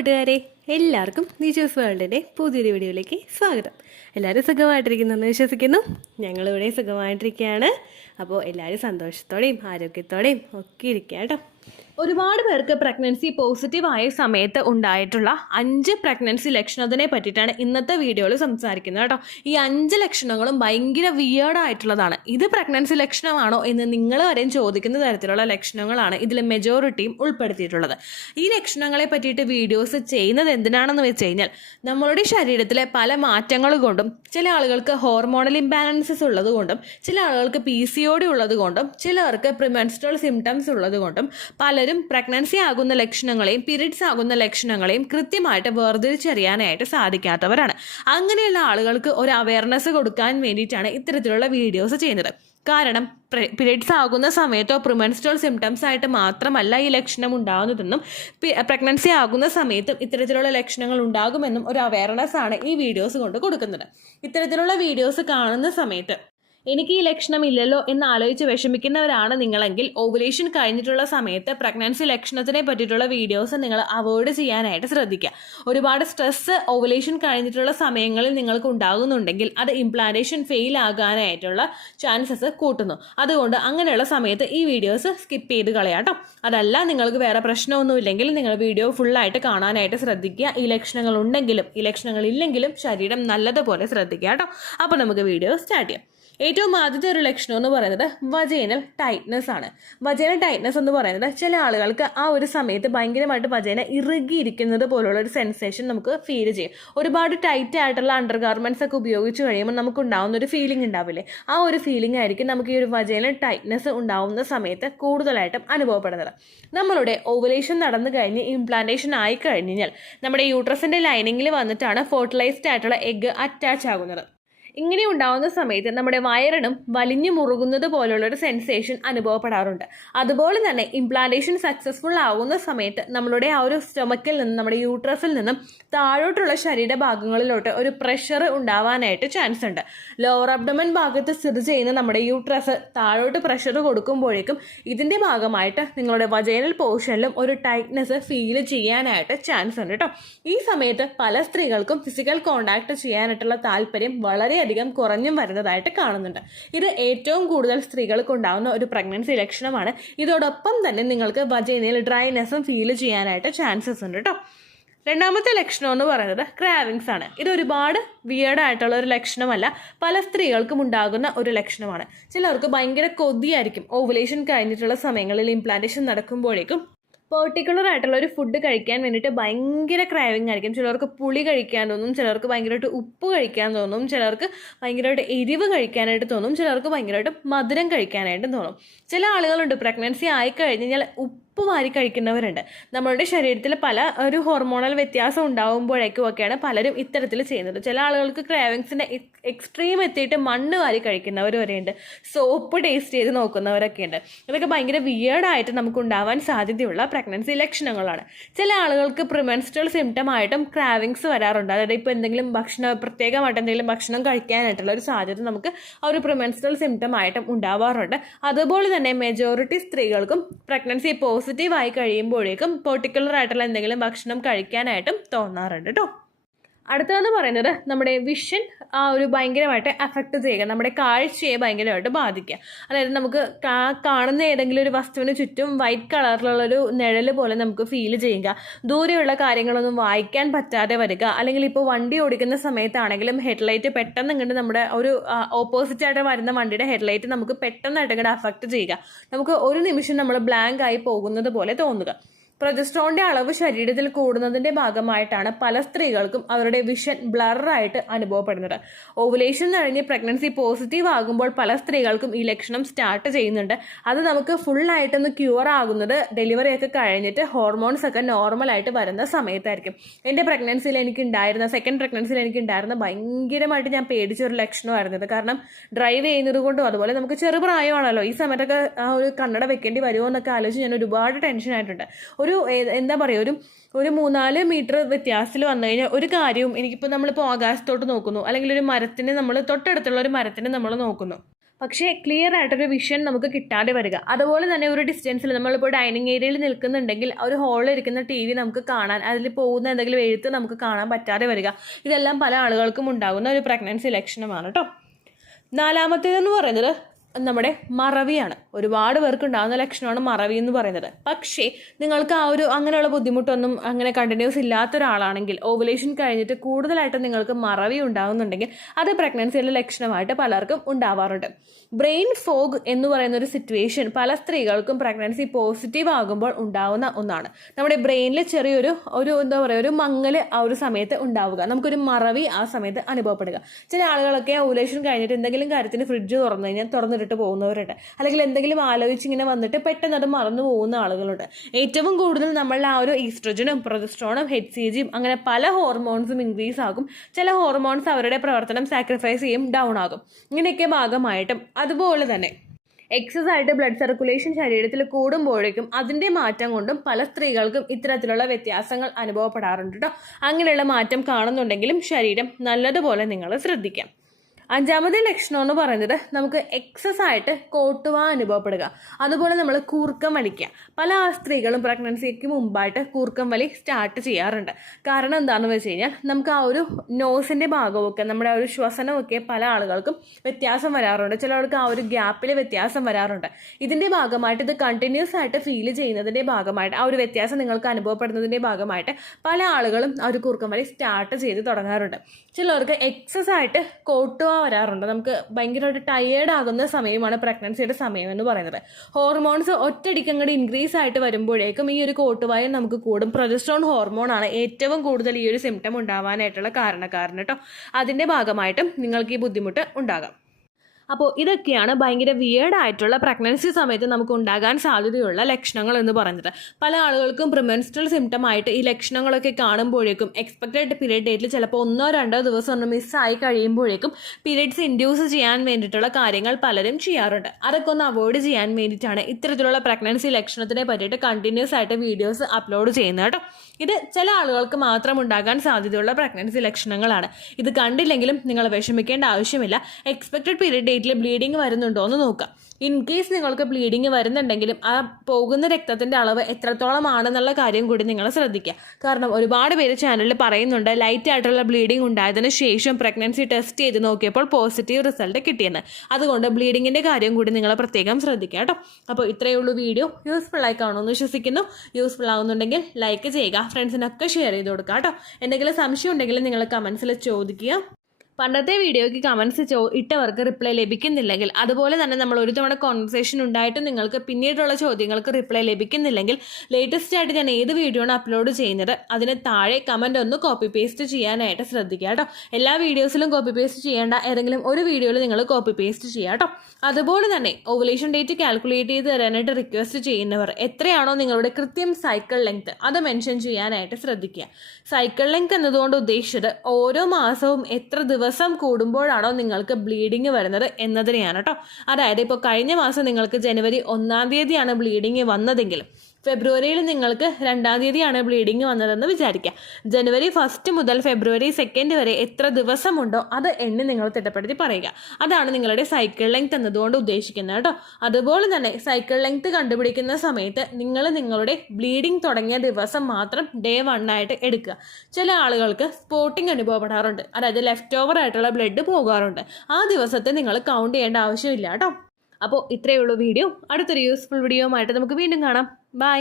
കൂട്ടുകാരെ, എല്ലാവർക്കും നിജൂസ് വേൾഡിൻ്റെ പുതിയൊരു വീഡിയോയിലേക്ക് സ്വാഗതം. എല്ലാവരും സുഖമായിട്ടിരിക്കുന്നെന്ന് വിശ്വസിക്കുന്നു. ഞങ്ങളിവിടെ സുഖമായിട്ടിരിക്കുകയാണ്. അപ്പോൾ എല്ലാവരും സന്തോഷത്തോടെയും ആരോഗ്യത്തോടെയും ഒക്കെ ഇരിക്കുക കേട്ടോ. ഒരുപാട് പേർക്ക് പ്രഗ്നൻസി പോസിറ്റീവായ സമയത്ത് ഉണ്ടായിട്ടുള്ള 5 പ്രഗ്നൻസി ലക്ഷണത്തിനെ പറ്റിയിട്ടാണ് ഇന്നത്തെ വീഡിയോയിൽ സംസാരിക്കുന്നത് കേട്ടോ. ഈ 5 ലക്ഷണങ്ങളും ഭയങ്കര വിയേർഡായിട്ടുള്ളതാണ്. ഇത് പ്രഗ്നൻസി ലക്ഷണമാണോ എന്ന് നിങ്ങൾ വരെയും ചോദിക്കുന്ന തരത്തിലുള്ള ലക്ഷണങ്ങളാണ് ഇതിൽ മെജോറിറ്റിയും ഉൾപ്പെടുത്തിയിട്ടുള്ളത്. ഈ ലക്ഷണങ്ങളെ പറ്റിയിട്ട് വീഡിയോസ് ചെയ്യുന്നത് എന്തിനാണെന്ന് വെച്ച് കഴിഞ്ഞാൽ നമ്മളുടെ ശരീരത്തിലെ പല മാറ്റങ്ങൾ കൊണ്ടും, ചില ആളുകൾക്ക് ഹോർമോണൽ ഇംബാലൻസസ് ഉള്ളത് കൊണ്ടും, ചില ആളുകൾക്ക് PCOD ഉള്ളത് കൊണ്ടും, ചിലർക്ക് പ്രിമെൻസ്ട്രൽ സിംറ്റംസ് ഉള്ളത് കൊണ്ടും പലരും പ്രഗ്നൻസി ആകുന്ന ലക്ഷണങ്ങളെയും പീരിയഡ്സ് ആകുന്ന ലക്ഷണങ്ങളെയും കൃത്യമായിട്ട് വേർതിരിച്ചറിയാനായിട്ട് സാധിക്കാത്തവരാണ്. അങ്ങനെയുള്ള ആളുകൾക്ക് ഒരു അവയർനെസ് കൊടുക്കാൻ വേണ്ടിയിട്ടാണ് ഇത്തരത്തിലുള്ള വീഡിയോസ് ചെയ്യുന്നത്. കാരണം പീരിയഡ്സ് ആകുന്ന സമയത്തോ പ്രിമെൻസ്ട്രൽ സിംറ്റംസ് ആയിട്ട് മാത്രമല്ല ഈ ലക്ഷണം ഉണ്ടാകുന്നതെന്നും പ്രഗ്നൻസി ആകുന്ന സമയത്തും ഇത്തരത്തിലുള്ള ലക്ഷണങ്ങൾ ഉണ്ടാകുമെന്നും ഒരു അവയർനെസ് ആണ് ഈ വീഡിയോസ് കൊണ്ട് കൊടുക്കുന്നത്. ഇത്തരത്തിലുള്ള വീഡിയോസ് കാണുന്ന സമയത്ത് എനിക്ക് ഈ ലക്ഷണം ഇല്ലല്ലോ എന്ന് ആലോചിച്ച് വിഷമിക്കുന്നവരാണ് നിങ്ങളെങ്കിൽ ഓവുലേഷൻ കഴിഞ്ഞിട്ടുള്ള സമയത്ത് പ്രഗ്നൻസി ലക്ഷണത്തിനെ പറ്റിയിട്ടുള്ള വീഡിയോസ് നിങ്ങൾ അവോയ്ഡ് ചെയ്യാനായിട്ട് ശ്രദ്ധിക്കുക. ഒരുപാട് സ്ട്രെസ്സ് ഓവുലേഷൻ കഴിഞ്ഞിട്ടുള്ള സമയങ്ങളിൽ നിങ്ങൾക്ക് ഉണ്ടാകുന്നുണ്ടെങ്കിൽ അത് ഇംപ്ലാന്റേഷൻ ഫെയിൽ ആകാനായിട്ടുള്ള ചാൻസസ് കൂട്ടുന്നു. അതുകൊണ്ട് അങ്ങനെയുള്ള സമയത്ത് ഈ വീഡിയോസ് സ്കിപ്പ് ചെയ്ത് കളയാട്ടോ. അതല്ല നിങ്ങൾക്ക് വേറെ പ്രശ്നമൊന്നുമില്ലെങ്കിൽ നിങ്ങൾ വീഡിയോ ഫുള്ളായിട്ട് കാണാനായിട്ട് ശ്രദ്ധിക്കുക. ഈ ലക്ഷണങ്ങൾ ഉണ്ടെങ്കിലും ഈ ലക്ഷണങ്ങൾ ഇല്ലെങ്കിലും ശരീരം നല്ലതുപോലെ ശ്രദ്ധിക്കുക കേട്ടോ. അപ്പോൾ നമുക്ക് വീഡിയോ സ്റ്റാർട്ട് ചെയ്യാം. ഏറ്റവും ആദ്യത്തെ ഒരു ലക്ഷണം എന്ന് പറയുന്നത് വജൈനൽ ടൈറ്റ്നസ് ആണ്. വജൈനൽ ടൈറ്റ്നസ് എന്ന് പറയുന്നത് ചില ആളുകൾക്ക് ആ ഒരു സമയത്ത് ഭയങ്കരമായിട്ട് വജൈന ഇറുകിയിരിക്കുന്നത് പോലുള്ള ഒരു സെൻസേഷൻ നമുക്ക് ഫീൽ ചെയ്യും. ഒരുപാട് ടൈറ്റ് ആയിട്ടുള്ള അണ്ടർ ഗാർമെന്റ്സ് ഒക്കെ ഉപയോഗിച്ച് കഴിയുമ്പോൾ നമുക്ക് ഉണ്ടാവുന്ന ഒരു ഫീലിംഗ് ഉണ്ടാവില്ലേ, ആ ഒരു ഫീലിംഗ് ആയിരിക്കും നമുക്ക് ഈ ഒരു വജൈനൽ ടൈറ്റ്നസ് ഉണ്ടാവുന്ന സമയത്ത് കൂടുതലായിട്ടും അനുഭവപ്പെടുന്നത്. നമ്മളുടെ ഓവുലേഷൻ നടന്നു കഴിഞ്ഞ് ഇംപ്ലാന്റേഷൻ ആയി കഴിഞ്ഞാൽ നമ്മുടെ യൂട്രസിന്റെ ലൈനിങ്ങിൽ വന്നിട്ടാണ് ഫെർട്ടിലൈസ്ഡ് ആയിട്ടുള്ള എഗ്ഗ് അറ്റാച്ച് ആകുന്നത്. ഇങ്ങനെ ഉണ്ടാവുന്ന സമയത്ത് നമ്മുടെ വയറിനും വലിഞ്ഞു മുറുകുന്നത് പോലുള്ളൊരു സെൻസേഷൻ അനുഭവപ്പെടാറുണ്ട്. അതുപോലെ തന്നെ ഇംപ്ലാന്റേഷൻ സക്സസ്ഫുൾ ആവുന്ന സമയത്ത് നമ്മളുടെ ആ ഒരു സ്റ്റൊമക്കിൽ നിന്നും നമ്മുടെ യൂട്രസിൽ നിന്നും താഴോട്ടുള്ള ശരീരഭാഗങ്ങളിലോട്ട് ഒരു പ്രഷർ ഉണ്ടാവാനായിട്ട് ചാൻസ് ഉണ്ട്. ലോവർ അബ്ഡമൻ ഭാഗത്ത് സ്ഥിതി ചെയ്യുന്ന നമ്മുടെ യൂട്രസ് താഴോട്ട് പ്രഷർ കൊടുക്കുമ്പോഴേക്കും ഇതിൻ്റെ ഭാഗമായിട്ട് നിങ്ങളുടെ വജൈനൽ പോർഷനിലും ഒരു ടൈറ്റ്നെസ് ഫീൽ ചെയ്യാനായിട്ട് ചാൻസ് ഉണ്ട് കേട്ടോ. ഈ സമയത്ത് പല സ്ത്രീകൾക്കും ഫിസിക്കൽ കോണ്ടാക്ട് ചെയ്യാനായിട്ടുള്ള താല്പര്യം വളരെയധികം കുറഞ്ഞും വരുന്നതായിട്ട് കാണുന്നുണ്ട്. ഇത് ഏറ്റവും കൂടുതൽ സ്ത്രീകൾക്ക് ഉണ്ടാകുന്ന ഒരു പ്രഗ്നൻസി ലക്ഷണമാണ്. ഇതോടൊപ്പം തന്നെ നിങ്ങൾക്ക് വജൈനൽ ഡ്രൈനെസ്സും ഫീൽ ചെയ്യാനായിട്ട് ചാൻസസ് ഉണ്ട് കേട്ടോ. രണ്ടാമത്തെ ലക്ഷണം എന്ന് പറയുന്നത് ക്രാവിങ്സ് ആണ്. ഇത് ഒരുപാട് വിയേർഡ് ആയിട്ടുള്ള ഒരു ലക്ഷണമല്ല, പല സ്ത്രീകൾക്കും ഉണ്ടാകുന്ന ഒരു ലക്ഷണമാണ്. ചിലർക്ക് ഭയങ്കര കൊതിയായിരിക്കും ഓവുലേഷൻ കഴിഞ്ഞിട്ടുള്ള സമയങ്ങളിൽ ഇംപ്ലാന്റേഷൻ നടക്കുമ്പോഴേക്കും പെർട്ടിക്കുലർ ആയിട്ടുള്ള ഒരു ഫുഡ് കഴിക്കാൻ വേണ്ടിയിട്ട് ഭയങ്കര ക്രാവിങ് ആയിരിക്കും. ചിലർക്ക് പുളി കഴിക്കാൻ തോന്നും, ചിലർക്ക് ഭയങ്കരമായിട്ട് ഉപ്പ് കഴിക്കാൻ തോന്നും, ചിലർക്ക് ഭയങ്കരമായിട്ട് എരിവ് കഴിക്കാനായിട്ട് തോന്നും, ചിലർക്ക് ഭയങ്കരമായിട്ട് മധുരം കഴിക്കാനായിട്ട് തോന്നും. ചില ആളുകളുണ്ട് പ്രഗ്നൻസി ആയി കഴിഞ്ഞാൽ ഉപ്പ് വാരി കഴിക്കുന്നവരുണ്ട്. നമ്മളുടെ ശരീരത്തിൽ പല ഒരു ഹോർമോണൽ വ്യത്യാസം ഉണ്ടാകുമ്പോഴേക്കും ഒക്കെയാണ് പലരും ഇത്തരത്തിൽ ചെയ്യുന്നത്. ചില ആളുകൾക്ക് ക്രാവിങ്സിൻ്റെ എക്സ്ട്രീം എത്തിയിട്ട് മണ്ണ് വാരി കഴിക്കുന്നവർ വരെയുണ്ട്. സോപ്പ് ടേസ്റ്റ് ചെയ്ത് നോക്കുന്നവരൊക്കെ ഉണ്ട്. ഇതൊക്കെ ഭയങ്കര വിയേർഡായിട്ട് നമുക്ക് ഉണ്ടാവാൻ സാധ്യതയുള്ള പ്രഗ്നൻസി ലക്ഷണങ്ങളാണ്. ചില ആളുകൾക്ക് പ്രിമെൻസ്ട്രൽ സിംറ്റം ആയിട്ടും ക്രാവിങ്സ് വരാറുണ്ട്. അതായത് ഇപ്പോൾ എന്തെങ്കിലും പ്രത്യേകമായിട്ട് എന്തെങ്കിലും ഭക്ഷണം കഴിക്കാനായിട്ടുള്ള ഒരു സാധ്യത നമുക്ക് ആ ഒരു പ്രിമെൻസ്ട്രൽ സിംറ്റം ആയിട്ടും ഉണ്ടാവാറുണ്ട്. അതുപോലെ തന്നെ മെജോറിറ്റി സ്ത്രീകൾക്കും പ്രഗ്നൻസി പോസിറ്റീവ് ആയി കഴിയുമ്പോഴേക്കും പെർട്ടിക്കുലർ ആയിട്ടുള്ള എന്തെങ്കിലും ഭക്ഷണം കഴിക്കാനായിട്ടും തോന്നാറുണ്ട് കേട്ടോ. അടുത്തതെന്ന് പറയുന്നത് നമ്മുടെ വിഷൻ ആ ഒരു ഭയങ്കരമായിട്ട് അഫക്റ്റ് ചെയ്യുക, നമ്മുടെ കാഴ്ചയെ ഭയങ്കരമായിട്ട് ബാധിക്കുക. അതായത് നമുക്ക് കാണുന്ന ഏതെങ്കിലും ഒരു വസ്തുവിന് ചുറ്റും വൈറ്റ് കളറിലുള്ളൊരു നിഴൽ പോലെ നമുക്ക് ഫീൽ ചെയ്യുക, ദൂരെയുള്ള കാര്യങ്ങളൊന്നും വായിക്കാൻ പറ്റാതെ വരിക, അല്ലെങ്കിൽ ഇപ്പോൾ വണ്ടി ഓടിക്കുന്ന സമയത്താണെങ്കിലും ഹെഡ്ലൈറ്റ് പെട്ടെന്ന് ഇങ്ങോട്ട് നമ്മുടെ ഒരു ഓപ്പോസിറ്റ് ആയിട്ട് വരുന്ന വണ്ടിയുടെ ഹെഡ്ലൈറ്റ് നമുക്ക് പെട്ടെന്നായിട്ട് ഇങ്ങോട്ട് അഫക്റ്റ് ചെയ്യുക, നമുക്ക് ഒരു നിമിഷം നമ്മൾ ബ്ലാങ്ക് ആയി പോകുന്നത് പോലെ തോന്നുക. പ്രൊജസ്ട്രോണിന്റെ അളവ് ശരീരത്തിൽ കൂടുന്നതിന്റെ ഭാഗമായിട്ടാണ് പല സ്ത്രീകൾക്കും അവരുടെ വിഷൻ ബ്ലറായിട്ട് അനുഭവപ്പെടുന്നത്. ഓവുലേഷൻ കഴിഞ്ഞ് പ്രഗ്നൻസി പോസിറ്റീവ് ആകുമ്പോൾ പല സ്ത്രീകൾക്കും ഈ ലക്ഷണം സ്റ്റാർട്ട് ചെയ്യുന്നുണ്ട്. അത് നമുക്ക് ഫുള്ളായിട്ടൊന്ന് ക്യൂർ ആകുന്നത് ഡെലിവറി ഒക്കെ കഴിഞ്ഞിട്ട് ഹോർമോൺസ് ഒക്കെ നോർമലായിട്ട് വരുന്ന സമയത്തായിരിക്കും. എൻ്റെ പ്രഗ്നൻസിയിൽ സെക്കൻഡ് പ്രഗ്നൻസിയിൽ എനിക്ക് ഉണ്ടായിരുന്ന ഭയങ്കരമായിട്ട് ഞാൻ പേടിച്ചൊരു ലക്ഷണമായിരുന്നത്. കാരണം ഡ്രൈവ് ചെയ്യുന്നത് കൊണ്ടും അതുപോലെ നമുക്ക് ചെറുപ്രായമാണല്ലോ, ഈ സമയത്തൊക്കെ ആ ഒരു കണ്ണട വെക്കേണ്ടി വരുമോ എന്നൊക്കെ ആലോചിച്ച് ഞാൻ ഒരുപാട് ടെൻഷനായിട്ടുണ്ട്. എന്താ പറയുക, ഒരു 3-4 മീറ്റർ വ്യത്യാസത്തിൽ വന്നു കഴിഞ്ഞാൽ ഒരു കാര്യവും എനിക്കിപ്പോൾ നമ്മളിപ്പോൾ ആകാശത്തോട്ട് നോക്കുന്നു, അല്ലെങ്കിൽ ഒരു മരത്തിന് നമ്മൾ തൊട്ടടുത്തുള്ള ഒരു മരത്തിന് നമ്മൾ നോക്കുന്നു, പക്ഷേ ക്ലിയർ ആയിട്ടൊരു വിഷൻ നമുക്ക് കിട്ടാതെ വരിക. അതുപോലെ തന്നെ ഒരു ഡിസ്റ്റൻസിൽ നമ്മളിപ്പോൾ ഡൈനിങ് ഏരിയയിൽ നിൽക്കുന്നുണ്ടെങ്കിൽ ഒരു ഹാളിൽ ഇരിക്കുന്ന ടി വി നമുക്ക് കാണാൻ, അതിൽ പോകുന്ന എന്തെങ്കിലും എഴുത്ത് നമുക്ക് കാണാൻ പറ്റാതെ വരിക. ഇതെല്ലാം പല ആളുകൾക്കും ഉണ്ടാകുന്ന ഒരു പ്രഗ്നൻസി ലക്ഷണമാണ് കേട്ടോ. നാലാമത്തേതെന്ന് പറയുന്നത് നമ്മുടെ മറവിയാണ്. ഒരുപാട് പേർക്ക് ഉണ്ടാകുന്ന ലക്ഷണമാണ് മറവി എന്ന് പറയുന്നത്. പക്ഷേ നിങ്ങൾക്ക് അങ്ങനെയുള്ള ബുദ്ധിമുട്ടൊന്നും അങ്ങനെ കണ്ടിന്യൂസ് ഇല്ലാത്ത ഒരാളാണെങ്കിൽ, ഓവുലേഷൻ കഴിഞ്ഞിട്ട് കൂടുതലായിട്ട് നിങ്ങൾക്ക് മറവി ഉണ്ടാകുന്നുണ്ടെങ്കിൽ അത് പ്രഗ്നൻസിയുടെ ലക്ഷണമായിട്ട് പലർക്കും ഉണ്ടാവാറുണ്ട്. ബ്രെയിൻ ഫോഗ് എന്ന് പറയുന്ന ഒരു സിറ്റുവേഷൻ പല സ്ത്രീകൾക്കും പ്രഗ്നൻസി പോസിറ്റീവ് ആകുമ്പോൾ ഉണ്ടാവുന്ന ഒന്നാണ്. നമ്മുടെ ബ്രെയിനിൽ ചെറിയൊരു ഒരു മങ്ങല് ആ ഒരു സമയത്ത് ഉണ്ടാവുക, നമുക്കൊരു മറവി ആ സമയത്ത് അനുഭവപ്പെടുക. ചില ആളുകളൊക്കെ ഓവുലേഷൻ കഴിഞ്ഞിട്ട് എന്തെങ്കിലും കാര്യത്തിന് ഫ്രിഡ്ജ് തുറന്നു കഴിഞ്ഞാൽ തുറന്നിട്ട് പോകുന്നവരുണ്ട്, അല്ലെങ്കിൽ എന്തെങ്കിലും ആലോചിച്ച് ഇങ്ങനെ വന്നിട്ട് പെട്ടെന്ന് അത് മറന്നു പോകുന്ന ആളുകളുണ്ട്. ഏറ്റവും കൂടുതൽ നമ്മളുടെ ആ ഒരു ഈസ്ട്രജനും പ്രൊജസ്ട്രോണും HCG അങ്ങനെ പല ഹോർമോൺസും ഇൻക്രീസ് ആകും. ചില ഹോർമോൺസ് അവരുടെ പ്രവർത്തനം സാക്രിഫൈസ് ചെയ്യും, ഡൗൺ ആകും. ഇങ്ങനെയൊക്കെ ഭാഗമായിട്ടും അതുപോലെ തന്നെ എക്സസ് ആയിട്ട് ബ്ലഡ് സർക്കുലേഷൻ ശരീരത്തിൽ കൂടുമ്പോഴേക്കും അതിൻ്റെ മാറ്റം കൊണ്ടും പല സ്ത്രീകൾക്കും ഇത്തരത്തിലുള്ള വ്യത്യാസങ്ങൾ അനുഭവപ്പെടാറുണ്ട് കേട്ടോ. അങ്ങനെയുള്ള മാറ്റം കാണുന്നുണ്ടെങ്കിലും ശരീരം നല്ലതുപോലെ നിങ്ങൾ ശ്രദ്ധിക്കാം. അഞ്ചാമത്തെ ലക്ഷണം എന്ന് പറയുന്നത് നമുക്ക് എക്സസ് ആയിട്ട് കോട്ടുവ അനുഭവപ്പെടുക, അതുപോലെ നമ്മൾ കൂർക്കം വലിക്കുക. പല സ്ത്രീകളും പ്രഗ്നൻസിക്ക് മുമ്പായിട്ട് കൂർക്കം വലി സ്റ്റാർട്ട് ചെയ്യാറുണ്ട്. കാരണം എന്താണെന്ന് വെച്ച് കഴിഞ്ഞാൽ നമുക്ക് ആ ഒരു നോസിൻ്റെ ഭാഗമൊക്കെ, നമ്മുടെ ആ ഒരു ശ്വസനമൊക്കെ പല ആളുകൾക്കും വ്യത്യാസം വരാറുണ്ട്. ചിലർക്ക് ആ ഒരു ഗ്യാപ്പിൽ വ്യത്യാസം വരാറുണ്ട്. ഇതിൻ്റെ ഭാഗമായിട്ട് ഇത് കണ്ടിന്യൂസ് ആയിട്ട് ഫീൽ ചെയ്യുന്നതിൻ്റെ ഭാഗമായിട്ട്, ആ ഒരു വ്യത്യാസം നിങ്ങൾക്ക് അനുഭവപ്പെടുന്നതിൻ്റെ ഭാഗമായിട്ട് പല ആളുകളും ആ ഒരു കൂർക്കം വലി സ്റ്റാർട്ട് ചെയ്ത് തുടങ്ങാറുണ്ട്. ചിലർക്ക് എക്സസ് ആയിട്ട് കോട്ടുവ വരാറുണ്ട്. നമുക്ക് ഭയങ്കരമായിട്ട് ടയേർഡ് ആകുന്ന സമയമാണ് പ്രഗ്നൻസിയുടെ സമയം എന്ന് പറയുന്നത്. ഹോർമോൺസ് ഒറ്റയടിക്ക് അങ്ങോട്ട് ഇൻക്രീസ് ആയിട്ട് വരുമ്പോഴേക്കും ഈ ഒരു കോട്ടുവായം നമുക്ക് കൂടും. പ്രൊജസ്ട്രോൺ ഹോർമോണാണ് ഏറ്റവും കൂടുതൽ ഈ ഒരു സിംറ്റം ഉണ്ടാവാനായിട്ടുള്ള കാരണക്കാരൻ കേട്ടോ. അതിൻ്റെ ഭാഗമായിട്ടും നിങ്ങൾക്ക് ഈ ബുദ്ധിമുട്ട് ഉണ്ടാകാം. അപ്പോൾ ഇതൊക്കെയാണ് ഭയങ്കര വിയേർഡായിട്ടുള്ള പ്രഗ്നൻസി സമയത്ത് നമുക്ക് ഉണ്ടാകാൻ സാധ്യതയുള്ള ലക്ഷണങ്ങൾ എന്ന് പറയുന്നത്. പല ആളുകൾക്കും പ്രിമെൻസ്ട്രൽ സിംറ്റം ആയിട്ട് ഈ ലക്ഷണങ്ങളൊക്കെ കാണുമ്പോഴേക്കും എക്സ്പെക്റ്റഡ് പീരിയഡ് ഡേറ്റിൽ ചിലപ്പോൾ 1-2 ദിവസം ഒന്ന് മിസ്സായി കഴിയുമ്പോഴേക്കും പീരിയഡ്സ് ഇൻഡ്യൂസ് ചെയ്യാൻ വേണ്ടിയിട്ടുള്ള കാര്യങ്ങൾ പലരും ചെയ്യാറുണ്ട്. അതൊക്കെ ഒന്ന് അവോയ്ഡ് ചെയ്യാൻ വേണ്ടിയിട്ടാണ് ഇത്തരത്തിലുള്ള പ്രഗ്നൻസി ലക്ഷണത്തിനെ പറ്റിയിട്ട് കണ്ടിന്യൂസ് ആയിട്ട് വീഡിയോസ് അപ്ലോഡ് ചെയ്യുന്നത് കേട്ടോ. ഇത് ചില ആളുകൾക്ക് മാത്രം ഉണ്ടാകാൻ സാധ്യതയുള്ള പ്രഗ്നൻസി ലക്ഷണങ്ങളാണ്. ഇത് കണ്ടില്ലെങ്കിലും നിങ്ങൾ വിഷമിക്കേണ്ട ആവശ്യമില്ല. എക്സ്പെക്റ്റഡ് പീരിയഡ് ഡേറ്റിൽ ബ്ലീഡിങ് വരുന്നുണ്ടോ എന്ന് നോക്കാം. ഇൻ കേസ് നിങ്ങൾക്ക് ബ്ലീഡിങ് വരുന്നുണ്ടെങ്കിലും ആ പോകുന്ന രക്തത്തിൻ്റെ അളവ് എത്രത്തോളം ആണെന്നുള്ള കാര്യം കൂടി നിങ്ങൾ ശ്രദ്ധിക്കുക. കാരണം ഒരുപാട് പേര് ചാനലിൽ പറയുന്നുണ്ട് ലൈറ്റ് ആയിട്ടുള്ള ബ്ലീഡിങ് ഉണ്ടായതിനു ശേഷം പ്രഗ്നൻസി ടെസ്റ്റ് ചെയ്ത് നോക്കിയപ്പോൾ പോസിറ്റീവ് റിസൾട്ട് കിട്ടിയെന്ന്. അതുകൊണ്ട് ബ്ലീഡിങ്ങിൻ്റെ കാര്യം കൂടി നിങ്ങൾ പ്രത്യേകം ശ്രദ്ധിക്കുക കേട്ടോ. അപ്പോൾ ഇത്രയേ ഉള്ളൂ വീഡിയോ. യൂസ്ഫുൾ ആയി കാണുമെന്ന് വിശ്വസിക്കുന്നു. യൂസ്ഫുൾ ആവുന്നുണ്ടെങ്കിൽ ലൈക്ക് ചെയ്യുക, ഫ്രണ്ട്സിനൊക്കെ ഷെയർ ചെയ്ത് കൊടുക്കുക കേട്ടോ. എന്തെങ്കിലും സംശയം ഉണ്ടെങ്കിൽ നിങ്ങൾ കമൻസിൽ ചോദിക്കുക. പണ്ടത്തെ വീഡിയോയ്ക്ക് കമൻസ് ഇട്ടവർക്ക് റിപ്ലൈ ലഭിക്കുന്നില്ലെങ്കിൽ, അതുപോലെ തന്നെ നമ്മൾ ഒരു തവണ കോൺവെർസേഷൻ ഉണ്ടായിട്ട് നിങ്ങൾക്ക് പിന്നീടുള്ള ചോദ്യങ്ങൾക്ക് റിപ്ലൈ ലഭിക്കുന്നില്ലെങ്കിൽ, ലേറ്റസ്റ്റ് ആയിട്ട് ഞാൻ ഏത് വീഡിയോ ആണ് അപ്ലോഡ് ചെയ്യുന്നത് അതിന് താഴെ കമൻ്റ് ഒന്ന് കോപ്പി പേസ്റ്റ് ചെയ്യാനായിട്ട് ശ്രദ്ധിക്കുക കേട്ടോ. എല്ലാ വീഡിയോസിലും കോപ്പി പേസ്റ്റ് ചെയ്യേണ്ട, ഏതെങ്കിലും ഒരു വീഡിയോയിൽ നിങ്ങൾ കോപ്പി പേസ്റ്റ് ചെയ്യുക കേട്ടോ. അതുപോലെ തന്നെ ഓവുലേഷൻ ഡേറ്റ് കാൽക്കുലേറ്റ് ചെയ്ത് തരാനായിട്ട് റിക്വസ്റ്റ് ചെയ്യുന്നവർ എത്രയാണോ നിങ്ങളുടെ കൃത്യം സൈക്കിൾ ലെങ്ത് അത് മെൻഷൻ ചെയ്യാനായിട്ട് ശ്രദ്ധിക്കുക. സൈക്കിൾ ലെങ്ത് എന്നതുകൊണ്ട് ഉദ്ദേശിച്ചത് ഓരോ മാസവും എത്ര ദിവസം കൂടുമ്പോഴാണോ നിങ്ങൾക്ക് ബ്ലീഡിങ് വരുന്നത് എന്നതിനെയാണ് കേട്ടോ. അതായത് ഇപ്പോൾ കഴിഞ്ഞ മാസം നിങ്ങൾക്ക് ജനുവരി 1-ാം തീയതിയാണ് ബ്ലീഡിങ് വന്നതെങ്കിൽ ഫെബ്രുവരിയിൽ നിങ്ങൾക്ക് 2-ാം തീയതിയാണ് ബ്ലീഡിങ് വന്നതെന്ന് വിചാരിക്കുക. ജനുവരി 1 മുതൽ ഫെബ്രുവരി 2 വരെ എത്ര ദിവസമുണ്ടോ അത് എണ്ണി നിങ്ങൾ തിട്ടപ്പെടുത്തി പറയുക. അതാണ് നിങ്ങളുടെ സൈക്കിൾ ലെങ്ത് എന്നതുകൊണ്ട് ഉദ്ദേശിക്കുന്നത് കേട്ടോ. അതുപോലെ തന്നെ സൈക്കിൾ ലെങ്ത് കണ്ടുപിടിക്കുന്ന സമയത്ത് നിങ്ങൾ നിങ്ങളുടെ ബ്ലീഡിങ് തുടങ്ങിയ ദിവസം മാത്രം ഡേ 1 ആയിട്ട് എടുക്കുക. ചില ആളുകൾക്ക് സ്പോട്ടിങ് അനുഭവപ്പെടാറുണ്ട്, അതായത് ലെഫ്റ്റ് ഓവർ ആയിട്ടുള്ള ബ്ലഡ് പോകാറുണ്ട്. ആ ദിവസത്തെ നിങ്ങൾ കൗണ്ട് ചെയ്യേണ്ട ആവശ്യമില്ല കേട്ടോ. അപ്പോൾ ഇത്രയേ ഉള്ളൂ വീഡിയോ. അടുത്തൊരു യൂസ്ഫുൾ വീഡിയോ ആയിട്ട് നമുക്ക് വീണ്ടും കാണാം. ബൈ.